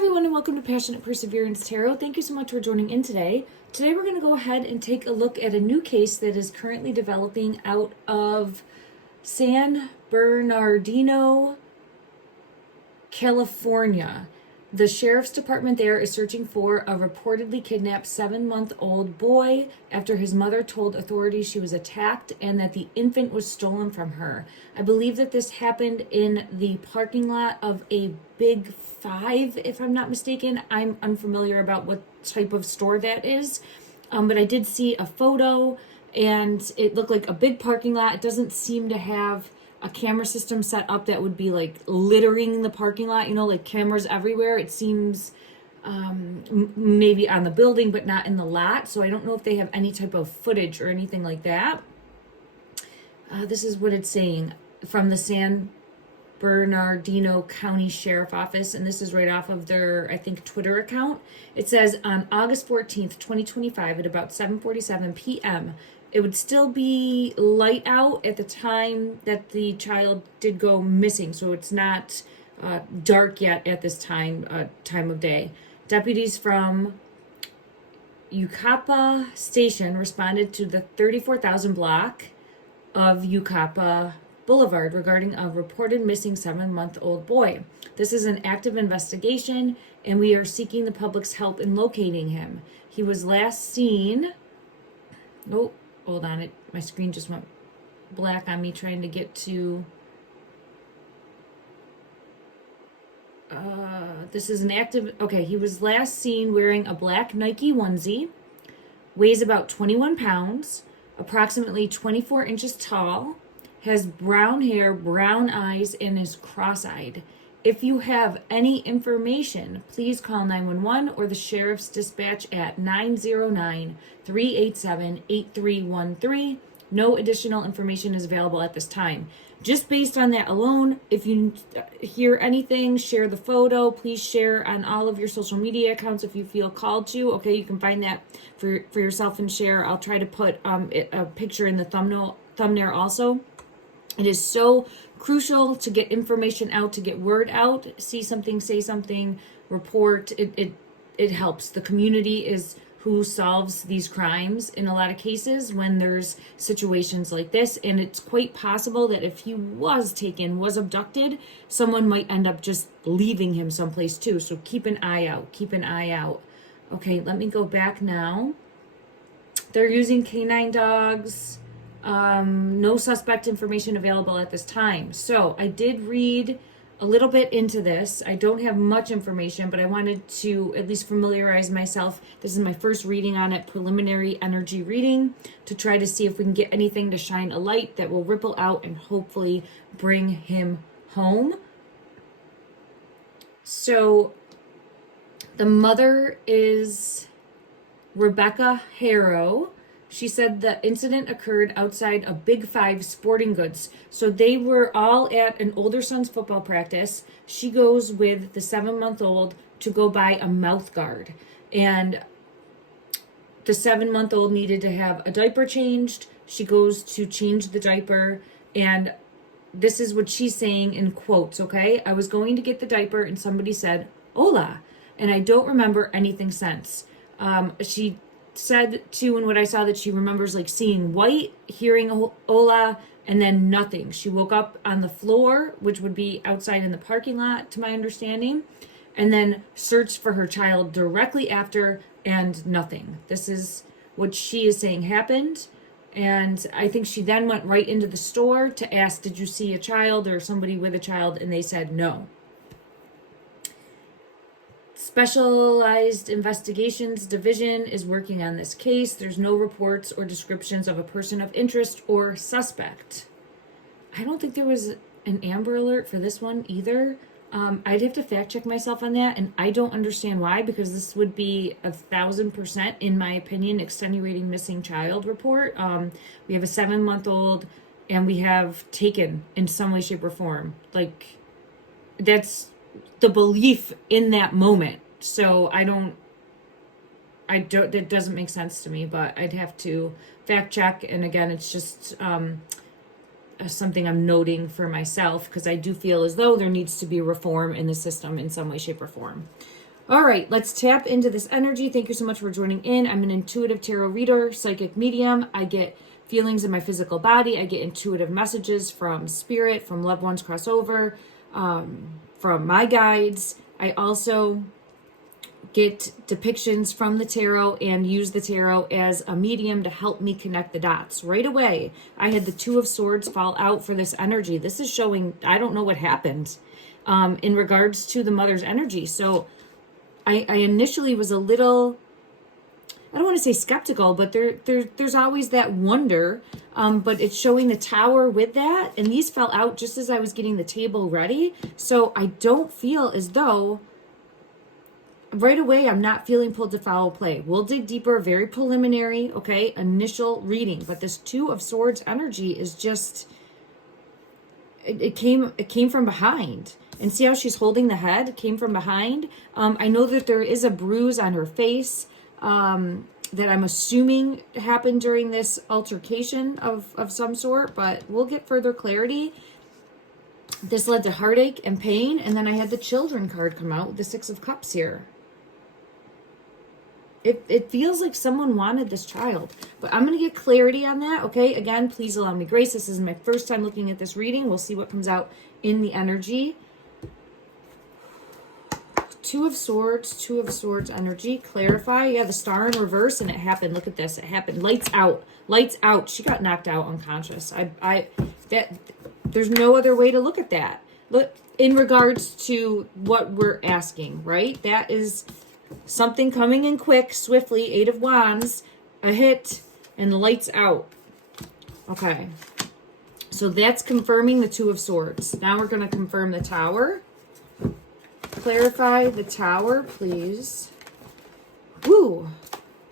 everyone, and welcome to Passionate Perseverance Tarot. Thank you so much for joining in today. Today we're going to go ahead and take a look at a new case that is currently developing out of San Bernardino, California. The sheriff's department there is searching for a reportedly kidnapped 7-month-old boy after his mother told authorities she was attacked and that the infant was stolen from her. I believe that this happened in the parking lot of a Big Five, if I'm not mistaken. I'm unfamiliar about what type of store that is, but I did see a photo and it looked like a big parking lot. It doesn't seem to have a camera system set up that would be like littering the parking lot, you know, like cameras everywhere. It seems maybe on the building, but not in the lot. So I don't know if they have any type of footage or anything like that. This is what it's saying from the San Bernardino County Sheriff Office, and this is right off of their, I think, Twitter account. It says on August 14th, 2025 at about 7:47 p.m., it would still be light out at the time that the child did go missing, so it's not dark yet at this time of day. Deputies from Yucapa Station responded to the 34,000 block of Yucapa Boulevard regarding a reported missing 7-month-old boy. This is an active investigation, and we are seeking the public's help in locating him. He was last seen... Oh, hold on, my screen just went black on me trying to get to... this is an active... Okay, he was last seen wearing a black Nike onesie, weighs about 21 pounds, approximately 24 inches tall, has brown hair, brown eyes, and is cross-eyed. If you have any information, please call 911 or the Sheriff's Dispatch at 909-387-8313. No additional information is available at this time. Just based on that alone, if you hear anything, share the photo. Please share on all of your social media accounts if you feel called to. Okay, you can find that for yourself and share. I'll try to put a picture in the thumbnail also. It is so crucial to get information out, to get word out. See something, say something, report. It helps. The community is who solves these crimes in a lot of cases when there's situations like this. And it's quite possible that if he was abducted, someone might end up just leaving him someplace too. So keep an eye out. Keep an eye out. Okay, let me go back now. They're using canine dogs. No suspect information available at this time. So I did read a little bit into this. I don't have much information, but I wanted to at least familiarize myself. This is my first reading on it, preliminary energy reading, to try to see if we can get anything to shine a light that will ripple out and hopefully bring him home. So the mother is Rebecca Haro. She said the incident occurred outside a Big Five sporting goods. So they were all at an older son's football practice. She goes with the 7-month-old to go buy a mouth guard. And the 7-month-old needed to have a diaper changed. She goes to change the diaper. And this is what she's saying in quotes, okay? I was going to get the diaper and somebody said, "Hola." And I don't remember anything since. She said too, in what I saw, that she remembers like seeing white, hearing hola, and then nothing. She woke up on the floor, which would be outside in the parking lot, to my understanding, and then searched for her child directly after, and nothing. This is what she is saying happened. And I think she then went right into the store to ask, did you see a child or somebody with a child? And they said no. Specialized Investigations Division is working on this case. There's no reports or descriptions of a person of interest or suspect. I don't think there was an Amber Alert for this one either. I'd have to fact check myself on that, and I don't understand why, because this would be 1,000%, in my opinion, extenuating missing child report. We have a 7-month-old, and we have taken in some way, shape, or form. Like, that's the belief in that moment. So that doesn't make sense to me, but I'd have to fact check. And again, it's just something I'm noting for myself, because I do feel as though there needs to be reform in the system in some way, shape, or form. All right, let's tap into this energy. Thank you so much for joining in. I'm an intuitive tarot reader, psychic medium. I get feelings in my physical body. I get intuitive messages from spirit, from loved ones crossover, from my guides. I also get depictions from the tarot and use the tarot as a medium to help me connect the dots. Right away, I had the Two of Swords fall out for this energy. This is showing, I don't know what happened in regards to the mother's energy. So I initially was a little, I don't want to say skeptical, but there's always that wonder. But it's showing the Tower with that. And these fell out just as I was getting the table ready. So I don't feel as though right away I'm not feeling pulled to foul play. We'll dig deeper, very preliminary, okay, initial reading. But this Two of Swords energy is just, it came from behind. And see how she's holding the head? It came from behind. I know that there is a bruise on her face that I'm assuming happened during this altercation of some sort, but we'll get further clarity. This led to heartache and pain, and then I had the Children card come out with the Six of Cups here. It feels like someone wanted this child, but I'm going to get clarity on that, okay? Again, please allow me grace. This is my first time looking at this reading. We'll see what comes out in the energy. Two of Swords energy. Clarify. Yeah, the Star in reverse, and it happened. Look at this. It happened. Lights out. Lights out. She got knocked out unconscious. There's no other way to look at that. Look, in regards to what we're asking, right? That is something coming in quick, swiftly. Eight of Wands, a hit, and lights out. Okay. So that's confirming the Two of Swords. Now we're going to confirm the Tower. Clarify the Tower, please. Woo!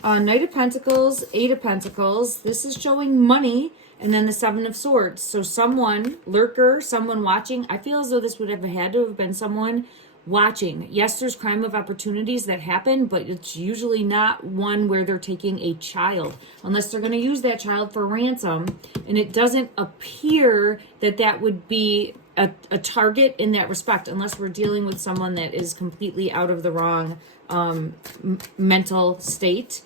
Knight of Pentacles, Eight of Pentacles. This is showing money, and then the Seven of Swords. So someone, lurker, someone watching. I feel as though this would have had to have been someone watching. Yes, there's crime of opportunities that happen, but it's usually not one where they're taking a child, unless they're going to use that child for ransom. And it doesn't appear that that would be a target in that respect, unless we're dealing with someone that is completely out of the wrong mental state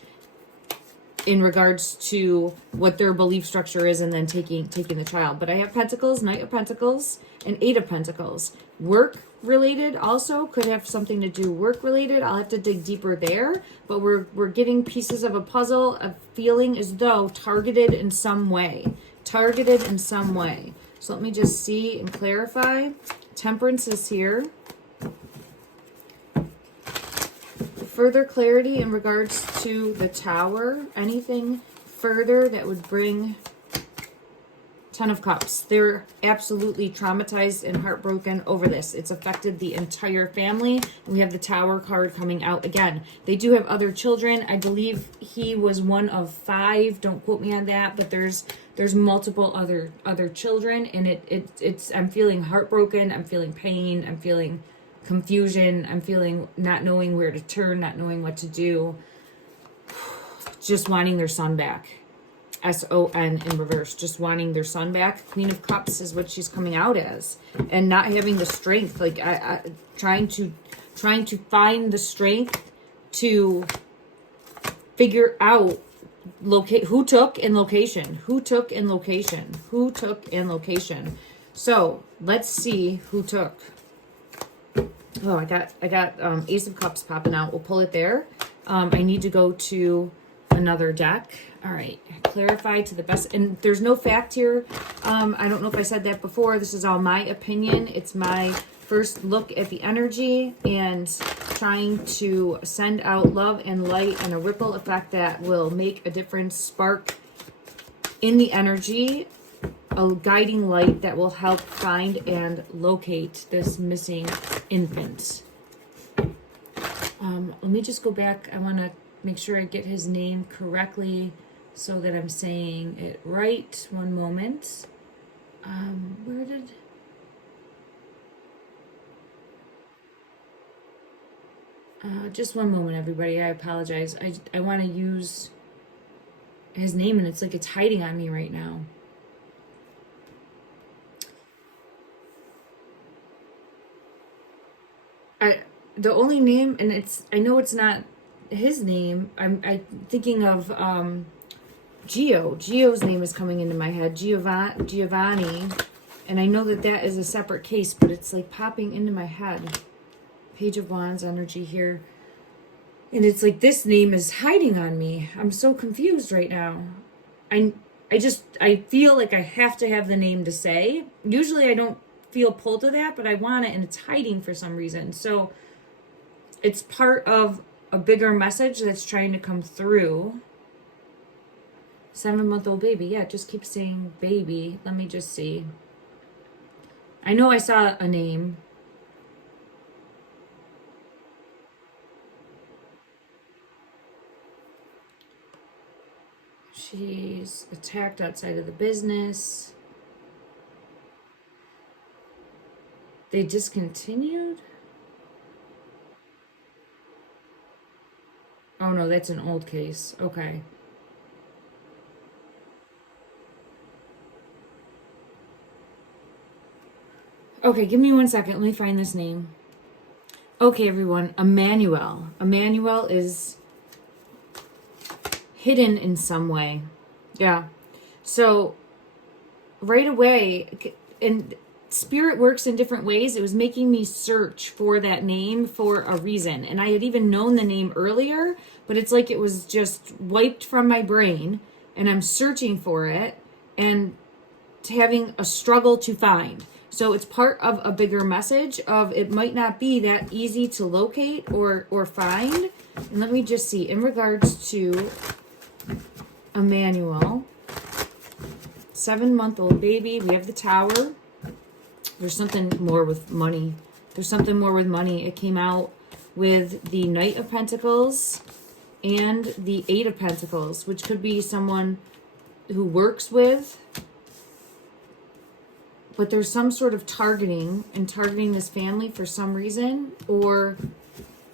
in regards to what their belief structure is, and then taking the child. But I have Pentacles, Knight of Pentacles, and Eight of Pentacles. Work related also could have something to do work related. I'll have to dig deeper there, but we're getting pieces of a puzzle, of feeling as though targeted in some way. Targeted in some way. So let me just see and clarify. Temperance is here. Further clarity in regards to the Tower. Anything further that would bring Ten of Cups. They're absolutely traumatized and heartbroken over this. It's affected the entire family. We have the Tower card coming out again. They do have other children. I believe he was one of 5. Don't quote me on that, but there's multiple other children, and it's I'm feeling heartbroken. I'm feeling pain. I'm feeling confusion. I'm feeling not knowing where to turn, not knowing what to do. Just wanting their son back. S-O-N in reverse, just wanting their son back. Queen of Cups is what she's coming out as, and not having the strength. Like I trying to find the strength to figure out who took and location. So let's see who took. Oh, I got Ace of Cups popping out. We'll pull it there. I need to go to another deck. All right, clarify to the best. And there's no fact here. I don't know if I said that before. This is all my opinion. It's my first look at the energy and trying to send out love and light and a ripple effect that will make a difference, spark in the energy, a guiding light that will help find and locate this missing infant. Let me just go back. I want to make sure I get his name correctly so that I'm saying it right. One moment. Where did... just one moment, everybody. I apologize. I want to use his name, and it's like it's hiding on me right now. the only name, and I know it's not his name. I'm thinking of Gio. Gio's name is coming into my head. Giovanni. And I know that is a separate case, but it's like popping into my head. Page of Wands energy here. And it's like this name is hiding on me. I'm so confused right now. I feel like I have to have the name to say. Usually I don't feel pulled to that, but I want it and it's hiding for some reason. So it's part of a bigger message that's trying to come through. 7-month-old baby. Yeah, just keep saying baby. Let me just see. I know I saw a name. She's attacked outside of the business. They discontinued? Oh no, that's an old case. Okay. Okay, give me 1 second. Let me find this name. Okay, everyone. Emmanuel. Emmanuel is hidden in some way. Yeah. So right away, and spirit works in different ways. It was making me search for that name for a reason. And I had even known the name earlier, but it's like it was just wiped from my brain and I'm searching for it and having a struggle to find. So it's part of a bigger message of it might not be that easy to locate or find. And let me just see, in regards to Emmanuel, 7-month-old baby, we have the Tower. There's something more with money. There's something more with money. It came out with the Knight of Pentacles and the 8 of Pentacles, which could be someone who works with, but there's some sort of targeting this family for some reason, or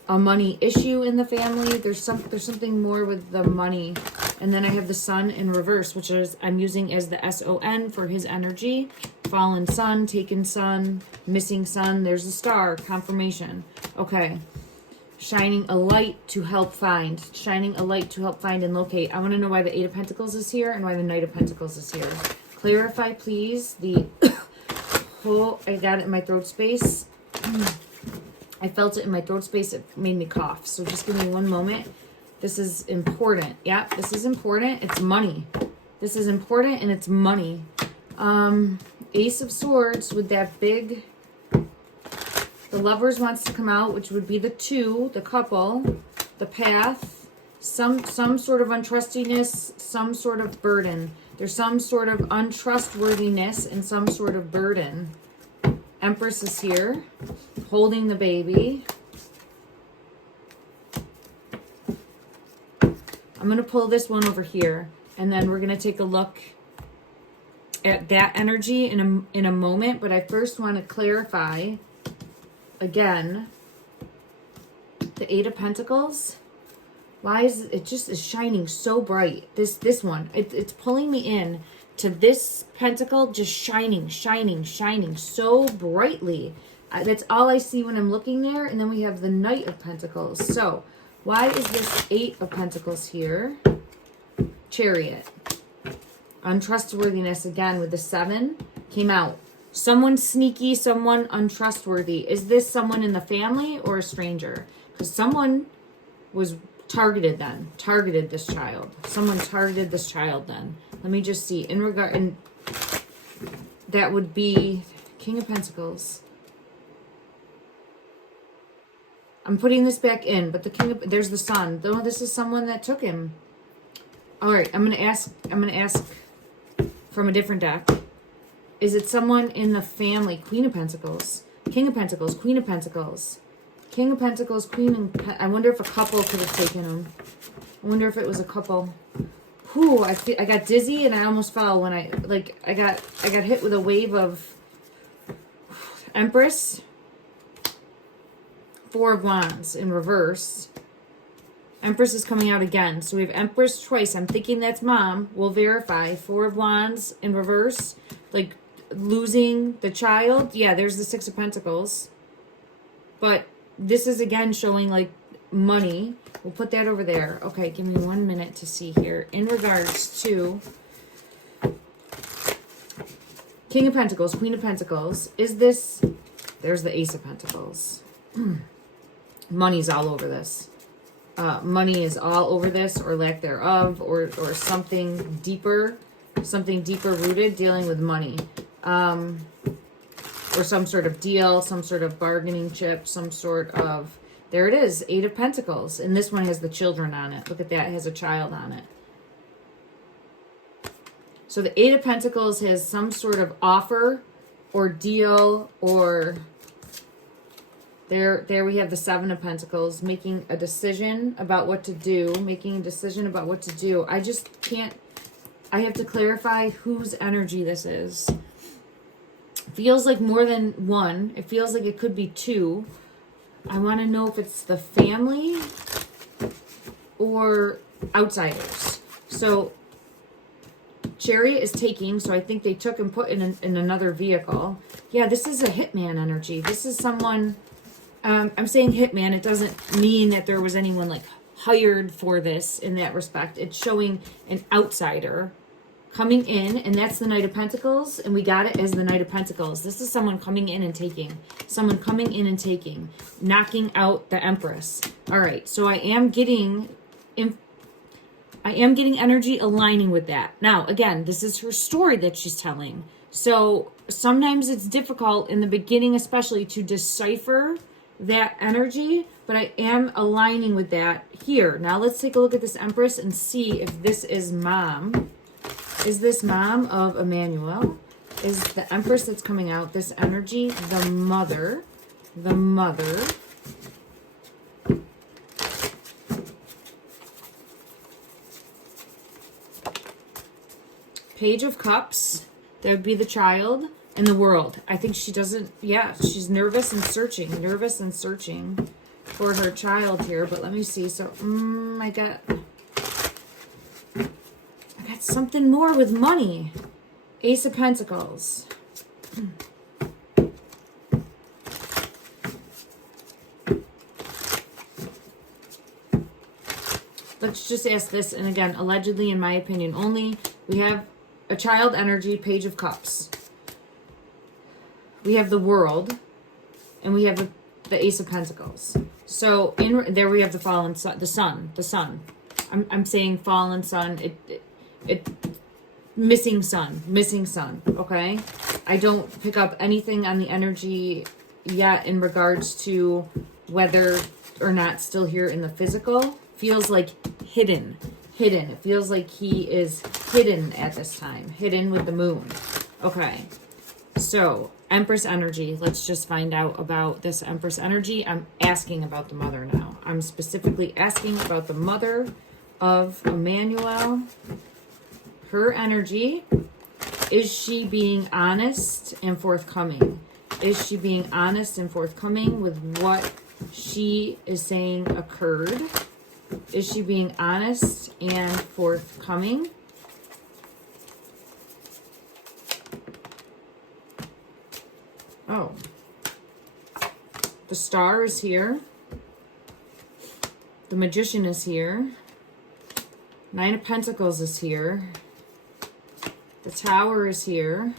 a money issue in the family. There's something more with the money. And then I have the Sun in reverse, which is I'm using as the SON for his energy. Fallen sun, taken sun, missing sun. There's a star, confirmation. Okay. Shining a light to help find. Shining a light to help find and locate. I want to know why the 8 of Pentacles is here and why the Knight of Pentacles is here. Clarify, please, the... Oh, I got it in my throat space. I felt it in my throat space. It made me cough. So just give me 1 moment. This is important. Yeah, this is important. It's money. This is important and it's money. Ace of Swords with that big... The Lovers wants to come out, which would be the 2, the couple, the Path, some sort of untrustiness, some sort of burden. There's some sort of untrustworthiness and some sort of burden. Empress is here, holding the baby. I'm going to pull this one over here, and then we're going to take a look at that energy in a moment. But I first want to clarify, again, the 8 of Pentacles. Why is it just is shining so bright? This one, it's pulling me in to this pentacle, just shining so brightly. That's all I see when I'm looking there. And then we have the Knight of Pentacles. So why is this 8 of Pentacles here? Chariot. Untrustworthiness again with the 7 came out. Someone sneaky, someone untrustworthy. Is this someone in the family or a stranger? Because someone was targeted this child. Someone targeted this child then. Let me just see. And that would be King of Pentacles. I'm putting this back in, but there's the Sun. Though this is someone that took him. All right, I'm gonna ask from a different deck. Is it someone in the family? Queen of Pentacles, King of Pentacles, Queen of Pentacles. King of Pentacles, Queen, and I wonder if a couple could have taken him. I wonder if it was a couple. Whew, I got dizzy and I almost fell when I got hit with a wave of Empress. 4 of Wands in reverse. Empress is coming out again. So we have Empress twice. I'm thinking that's Mom. We'll verify. 4 of Wands in reverse. Like losing the child. Yeah, there's the 6 of Pentacles. But this is again showing like money. We'll put that over there. Okay, give me 1 minute to see here. In regards to King of Pentacles, Queen of Pentacles, is this, there's the Ace of Pentacles. Money's all over this. Money is all over this, or lack thereof, or something deeper rooted dealing with money. Or some sort of deal, some sort of bargaining chip, some sort of, there it is, Eight of Pentacles. And this one has the children on it. Look at that, it has a child on it. So the Eight of Pentacles has some sort of offer or deal, or there we have the Seven of Pentacles, making a decision about what to do, I just can't, I have to clarify whose energy this is. Feels like more than one. It feels like it could be two. I want to know if it's the family or outsiders. So Chariot is taking, so I think they took and put in another vehicle. Yeah, this is a hitman energy. This is someone, I'm saying hitman. It doesn't mean that there was anyone like hired for this in that respect. It's showing an outsider coming in, and that's the Knight of Pentacles, and we got it as the Knight of Pentacles. This is someone coming in and taking. Someone coming in and taking. Knocking out the Empress. All right, so I am getting energy aligning with that. Now, again, this is her story that she's telling. So sometimes it's difficult in the beginning, especially, to decipher that energy, but I am aligning with that here. Now let's take a look at this Empress and see if this is mom. Is this mom of Emmanuel? Is the Empress that's coming out, this energy, the mother, Page of Cups, that would be the child, and the World. I think she doesn't, yeah, she's nervous and searching for her child here, but let me see. So, I got something more with money. Ace of Pentacles. Let's just ask this, and again, allegedly, in my opinion only, we have a child energy, Page of Cups. We have the World, and we have the Ace of Pentacles. So in there we have the fallen sun, the sun. I'm saying fallen sun. It missing sun. Okay, I don't pick up anything on the energy yet in regards to whether or not still here in the physical. Feels like hidden. It feels like he is hidden at this time. Hidden with the moon. Okay. So, Empress energy. Let's just find out about this Empress energy. I'm asking about the mother now. I'm specifically asking about the mother of Emmanuel. Her energy. Is she being honest and forthcoming? Is she being honest and forthcoming with what she is saying occurred? Is she being honest and forthcoming? Oh. The Star is here. The Magician is here. Nine of Pentacles is here. The Tower is here.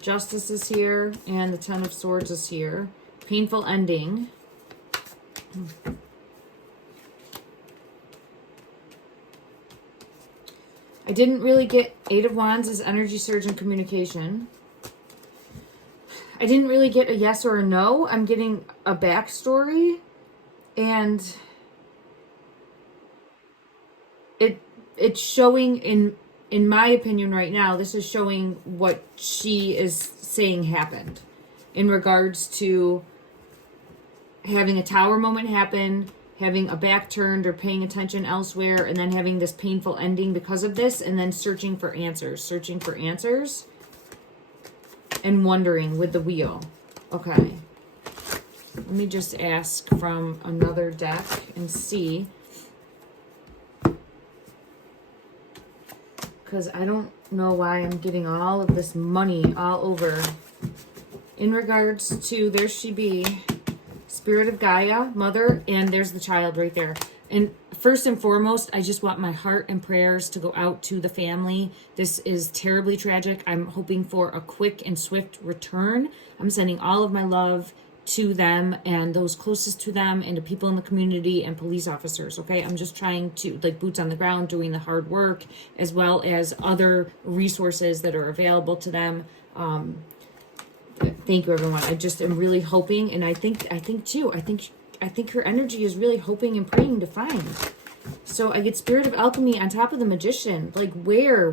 Justice is here. And the Ten of Swords is here. Painful ending. I didn't really get Eight of Wands as energy surge and communication. I didn't really get a yes or a no. I'm getting a backstory, and it's showing in my opinion right now. This is showing what she is saying happened in regards to having a tower moment happen, having a back turned or paying attention elsewhere, and then having this painful ending because of this, and then searching for answers, and wondering with the Wheel. Okay. Let me just ask from another deck and see. Because I don't know why I'm getting all of this money all over. In regards to, there she be, Spirit of Gaia, Mother, and there's the child right there. And first and foremost, I just want my heart and prayers to go out to the family. This is terribly tragic. I'm hoping for a quick and swift return. I'm sending all of my love to them and those closest to them and to people in the community and police officers. Okay, I'm just trying to, like, boots on the ground, doing the hard work, as well as other resources that are available to them. Thank you, everyone. I just am really hoping, and I think her energy is really hoping and praying to find. So I get Spirit of Alchemy on top of the Magician. Like, where?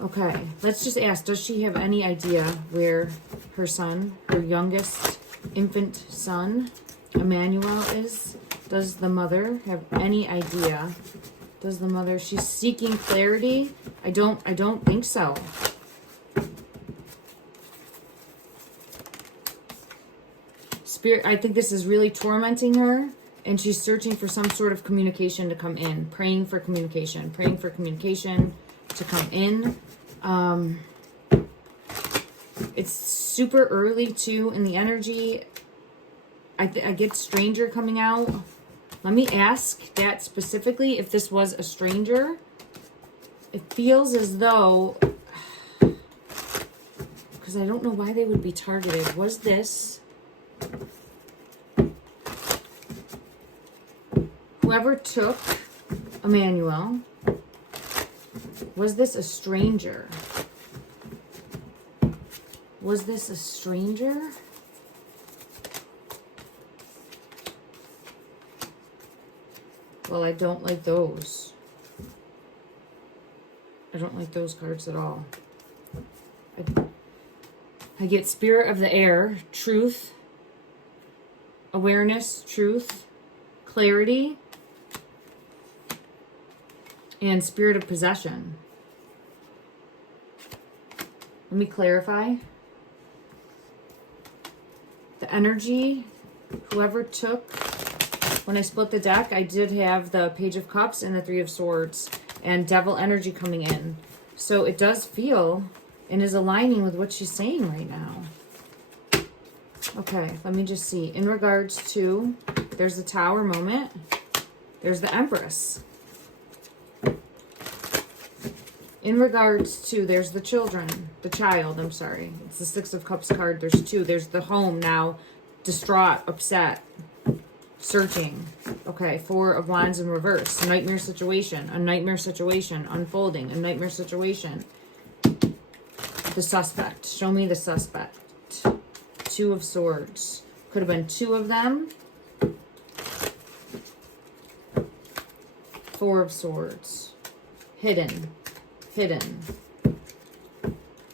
Okay, let's just ask, does she have any idea where her son, her youngest infant son, Emmanuel, is? Does the mother have any idea? Does the mother, she's seeking clarity? I don't think so. Spirit, I think this is really tormenting her, and she's searching for some sort of communication to come in, praying for communication to come in. It's super early too in the energy. I get stranger coming out. Let me ask that specifically if this was a stranger. It feels as though, because I don't know why they would be targeted. Was this whoever took Emmanuel? Was this a stranger? Was this a stranger? Well, I don't like those. I don't like those cards at all. I get Spirit of the Air, truth, awareness, truth, clarity, and Spirit of Possession. Let me clarify. The energy, whoever took, when I split the deck, I did have the Page of Cups and the Three of Swords and Devil energy coming in. So it does feel and is aligning with what she's saying right now. Okay, let me just see. In regards to, there's the Tower moment. There's the Empress. In regards to, there's the children, the child, I'm sorry. It's the Six of Cups card. There's two. There's the home now, distraught, upset, searching. Okay, Four of Wands in reverse. Nightmare situation, a nightmare situation, unfolding, a nightmare situation. The suspect. Show me the suspect. Two of Swords. Could have been two of them. Four of Swords. Hidden.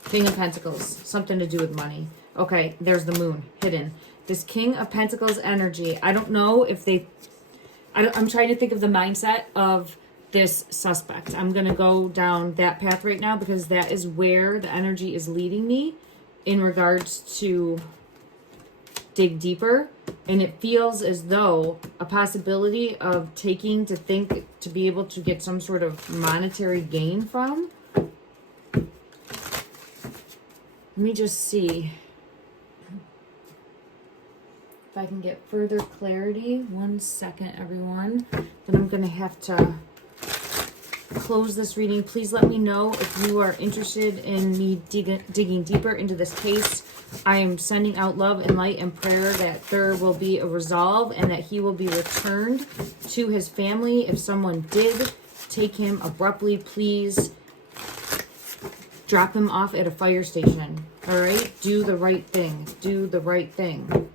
King of Pentacles. Something to do with money. Okay, there's the Moon. Hidden. This King of Pentacles energy. I don't know if they... I'm trying to think of the mindset of this suspect. I'm going to go down that path right now because that is where the energy is leading me in regards to dig deeper. And it feels as though a possibility of taking to think to be able to get some sort of monetary gain from. Let me just see if I can get further clarity. 1 second, everyone. Then I'm going to have to close this reading. Please let me know if you are interested in me digging deeper into this case. I am sending out love and light and prayer that there will be a resolve and that he will be returned to his family. If someone did take him abruptly, please drop him off at a fire station. All right? Do the right thing. Do the right thing.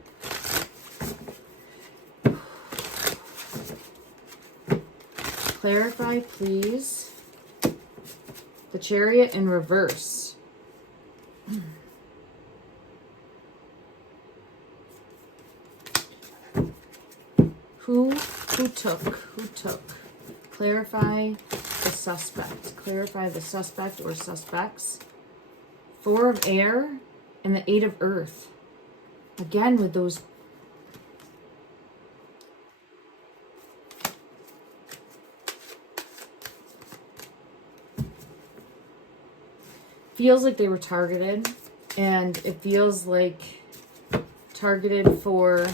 Clarify, please. The Chariot in reverse. Who took? Clarify the suspect. Clarify the suspect or suspects. Four of Air and the Eight of Earth. Again with those. Feels like they were targeted, and it feels like targeted for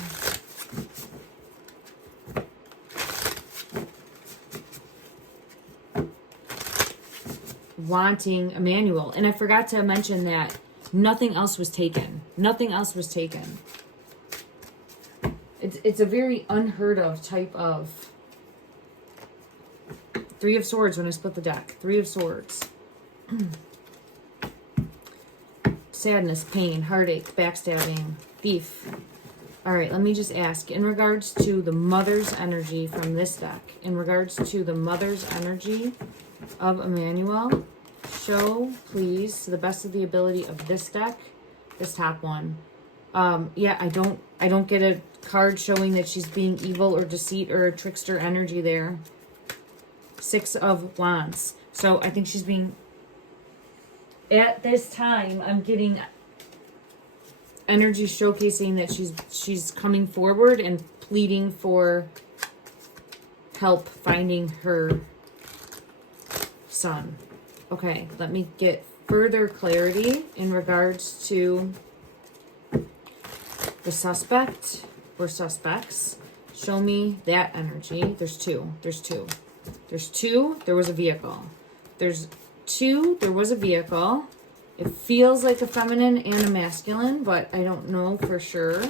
wanting Emmanuel. And I forgot to mention that nothing else was taken. Nothing else was taken. It's a very unheard of type of Three of Swords when I split the deck. Three of Swords. Sadness, pain, heartache, backstabbing, thief. All right, let me just ask, in regards to the mother's energy from this deck, in regards to the mother's energy of Emmanuel, show, please, to the best of the ability of this deck, this top one. Yeah, I don't get a card showing that she's being evil or deceit or a trickster energy there. Six of Wands. So I think she's being, at this time, I'm getting energy showcasing that she's coming forward and pleading for help finding her son. Okay, let me get further clarity in regards to the suspect or suspects. Show me that energy. There's two. There's two. There's two. There was a vehicle. There's two. There was a vehicle. It feels like a feminine and a masculine, but I don't know for sure.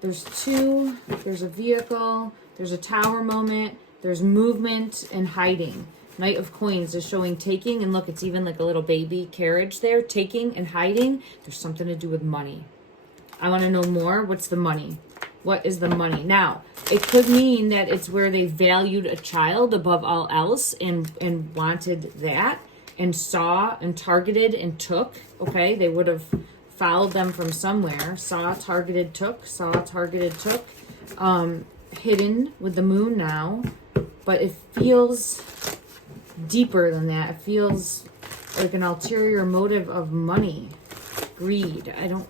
There's two. There's a vehicle. There's a tower moment. There's movement and hiding. Knight of Coins is showing taking, and look, it's even like a little baby carriage there. Taking and hiding. There's something to do with money. I want to know more. What's the money? What is the money? Now, it could mean that it's where they valued a child above all else and wanted that and saw and targeted and took. Okay, they would have followed them from somewhere. Saw, targeted, took. Saw, targeted, took. Hidden with the moon now. But it feels deeper than that. It feels like an ulterior motive of money. Greed. I don't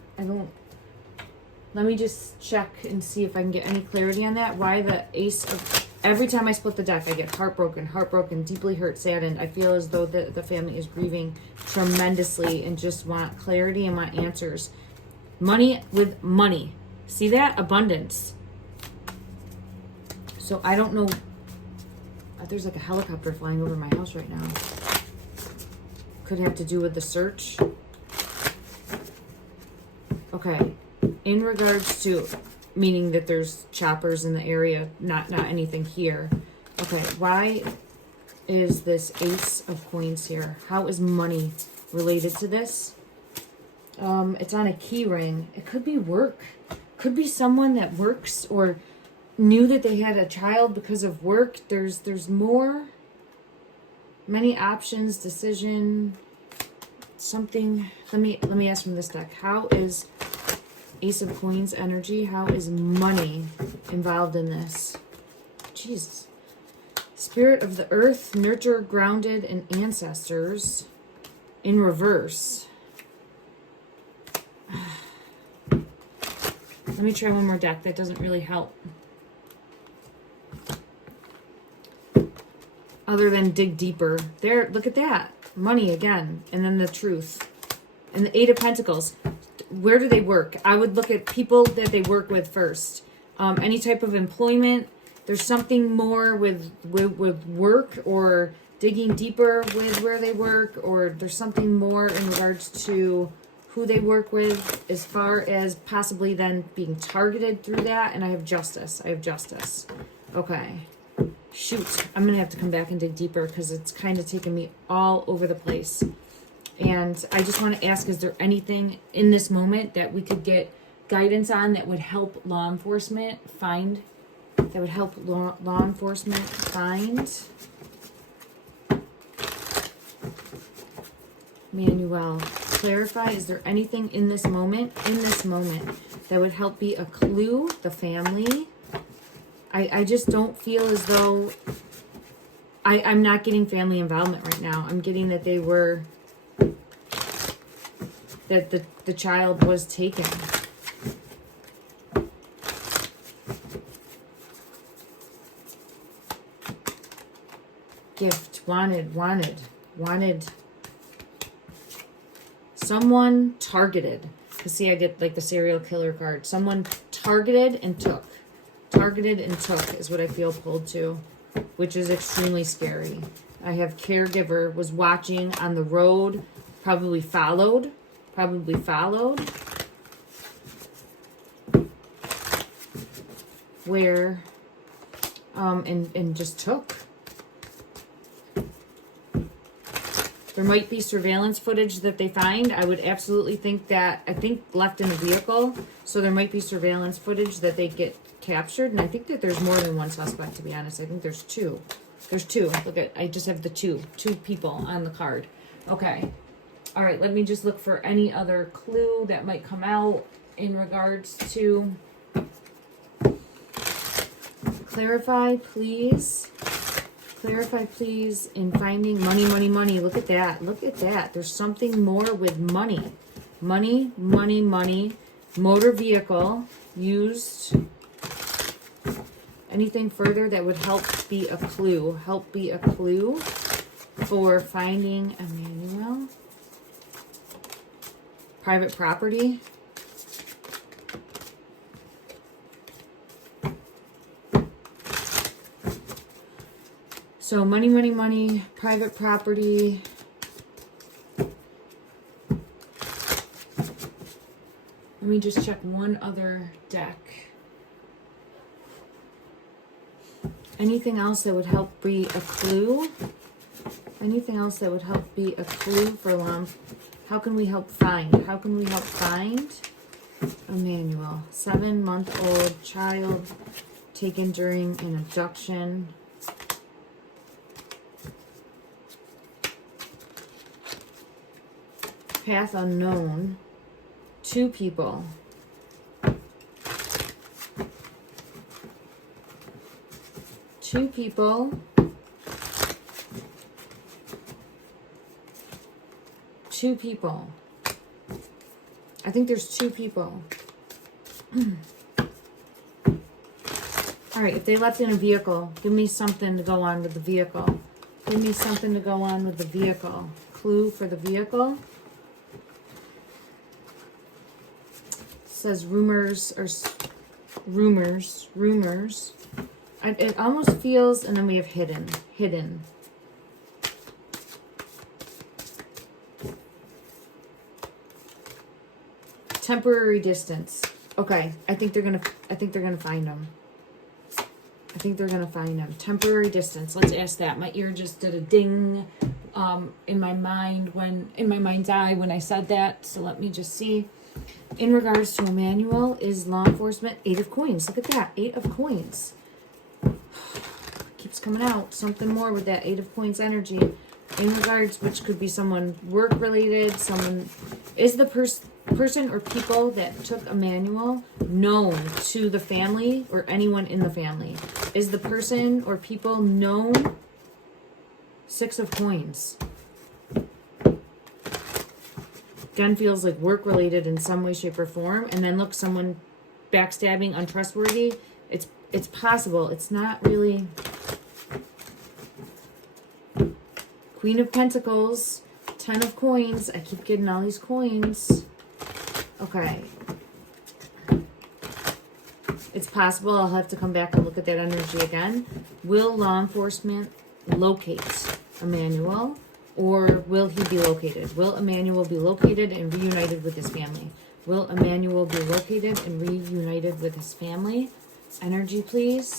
let me just check and see if I can get any clarity on that. Why the Ace of... Every time I split the deck, I get heartbroken, deeply hurt, saddened. I feel as though the family is grieving tremendously and just want clarity and want answers. Money with money. See that? Abundance. So I don't know... There's like a helicopter flying over my house right now. Could have to do with the search. Okay. In regards to, meaning that there's choppers in the area, not anything here. Okay, why is this Ace of Coins here? How is money related to this? It's on a key ring. It could be work. Could be someone that works or knew that they had a child because of work. There's more. Many options, decision, something. Let me ask from this deck. How is Ace of Coins energy? How is money involved in this? Jesus. Spirit of the earth, nurture, grounded, and ancestors in reverse. Let me try one more deck. That doesn't really help. Other than dig deeper. There, look at that. Money again. And then the truth. And the Eight of Pentacles. Where do they work? I would look at people that they work with first. Any type of employment. There's something more with work or digging deeper with where they work, or there's something more in regards to who they work with as far as possibly then being targeted through that. And I have justice. I have justice. Okay. Shoot. I'm going to have to come back and dig deeper because it's kind of taken me all over the place. And I just want to ask, is there anything in this moment that we could get guidance on that would help law enforcement find, Emmanuel, clarify, is there anything in this moment that would help be a clue, the family? I just don't feel as though, I'm not getting family involvement right now. I'm getting that they were... that the child was taken. Gift, wanted. Someone targeted. Because see, I get like the serial killer card. Someone targeted and took. Targeted and took is what I feel pulled to, which is extremely scary. I have caregiver, was watching on the road, probably followed. Where, and just took. There might be surveillance footage that they find. I would absolutely think that, I think left in a vehicle. So there might be surveillance footage that they get captured. And I think that there's more than one suspect, to be honest. I think there's two. There's two. Look at, I just have the two people on the card. Okay. All right. Let me just look for any other clue that might come out in regards to. Clarify, please. Clarify, please, in finding money, money, money. Look at that. Look at that. There's something more with money. Money, money, money. Motor vehicle used. Anything further that would help be a clue. Help be a clue for finding Emmanuel. Private property. So money, money, money, private property. Let me just check one other deck. Anything else that would help be a clue? Anything else that would help be a clue for how can we help find? How can we help find Emmanuel? 7-month-old child taken during an abduction. Path unknown. 2 people. Two people. I think there's 2 people. All right, if they left in a vehicle, give me something to go on with the vehicle. Give me something to go on with the vehicle. Clue for the vehicle. Says rumors or rumors. It almost feels, and then we have hidden. Temporary distance. Okay, I think they're gonna find them. Temporary distance. Let's ask that. My ear just did a ding in my mind's eye when I said that. So let me just see. In regards to Emmanuel, is law enforcement 8 of coins. Look at that, 8 of coins. Keeps coming out. Something more with that 8 of coins energy. In regards, which could be someone work-related, someone... Is the person or people that took Emmanuel known to the family or anyone in the family? Is the person or people known? 6 of coins. Again, feels like work-related in some way, shape, or form. And then look, someone backstabbing, untrustworthy. It's possible. It's not really... Queen of Pentacles, 10 of coins. I keep getting all these coins. Okay. It's possible. I'll have to come back and look at that energy again. Will law enforcement locate Emmanuel? Or will he be located? Will Emmanuel be located and reunited with his family? Will Emmanuel be located and reunited with his family? Energy, please.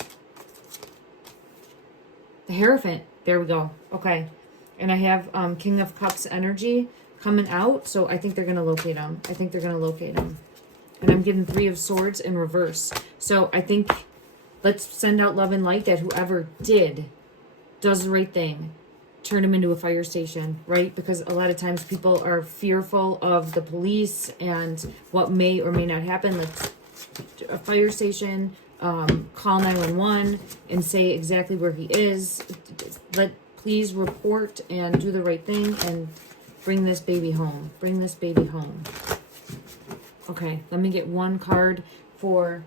The Hierophant. There we go. Okay. And I have King of Cups energy coming out. So I think they're going to locate him. And I'm getting 3 of Swords in reverse. So I think let's send out love and light that whoever does the right thing. Turn him into a fire station, right? Because a lot of times people are fearful of the police and what may or may not happen. Let's a fire station, call 911 and say exactly where he is. Please report and do the right thing and bring this baby home. Okay, let me get one card for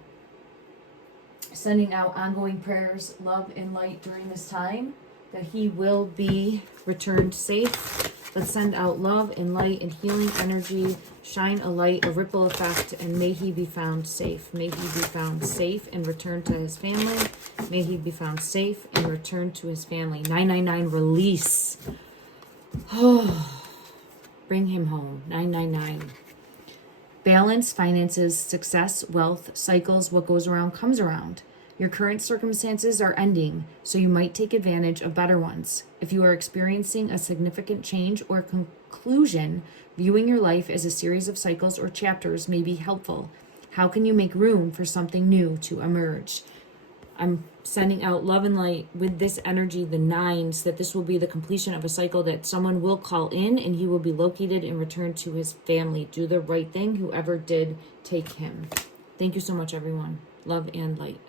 sending out ongoing prayers, love and light during this time. That he will be returned safe. Let's send out love and light and healing energy. Shine a light, a ripple effect, and may he be found safe. May he be found safe and return to his family. May he be found safe and return to his family. 999, release. Oh, bring him home. 999. Balance, finances, success, wealth, cycles. What goes around comes around. Your current circumstances are ending, so you might take advantage of better ones. If you are experiencing a significant change or conclusion, viewing your life as a series of cycles or chapters may be helpful. How can you make room for something new to emerge? I'm sending out love and light with this energy, the nines, that this will be the completion of a cycle, that someone will call in and he will be located and returned to his family. Do the right thing, whoever did take him. Thank you so much, everyone. Love and light.